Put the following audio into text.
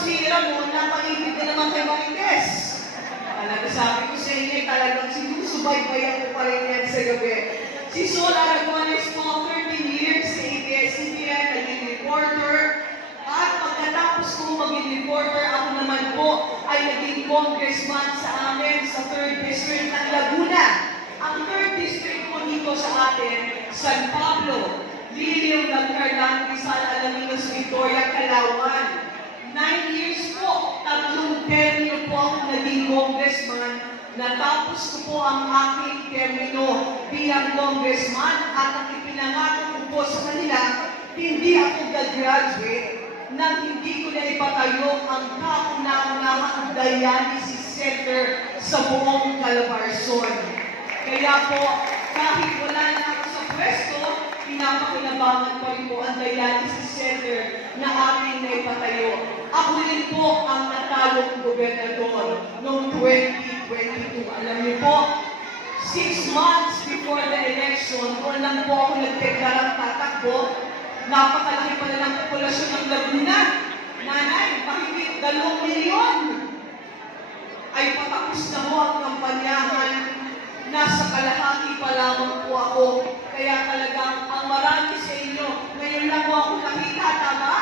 sira mo, napaibig na naman kay Marites. Talaga sabi ko sa inyo, talagang sinusubaybayan ko pa rin yan sa gabi. Si Sol Aragones po, 13 years sa ABS-CBN, naging reporter. At pagkatapos kong maging reporter, ako naman po ay naging congressman sa amin sa 3rd District ng Laguna. Ang 3rd District po dito sa atin, San Pablo, Liliw ng Carlan, Rizal, Alaminos, Victoria, Calauan. 9 years po, 3 termino po ako naging congressman. Natapos ko po ang aking termino bilang congressman at ang ipinangako ko po sa kanila, hindi ako gagraduate nang hindi ko na ipatayo ang kauna-unahang dialysis center sa buong Calabarzon. Kaya po, kahit wala na ako sa pwesto, pinapakinabangan pa rin po ang dialysis center na aking naipatayo. Ako rin po ang natalong gobernador noong 2022. Alam niyo po, 6 months before the election, doon lang po ako nagdeklarang tatakbo. Napakalaki pa na ng populasyon ng Laguna. Nanay, mahigit 2 milyon ay patapos na mo ang kampanyahan. Nasa kalahati pa lamang po ako. Kaya talagang ang marami sa inyo, ngayon lang po ako nakita, tama?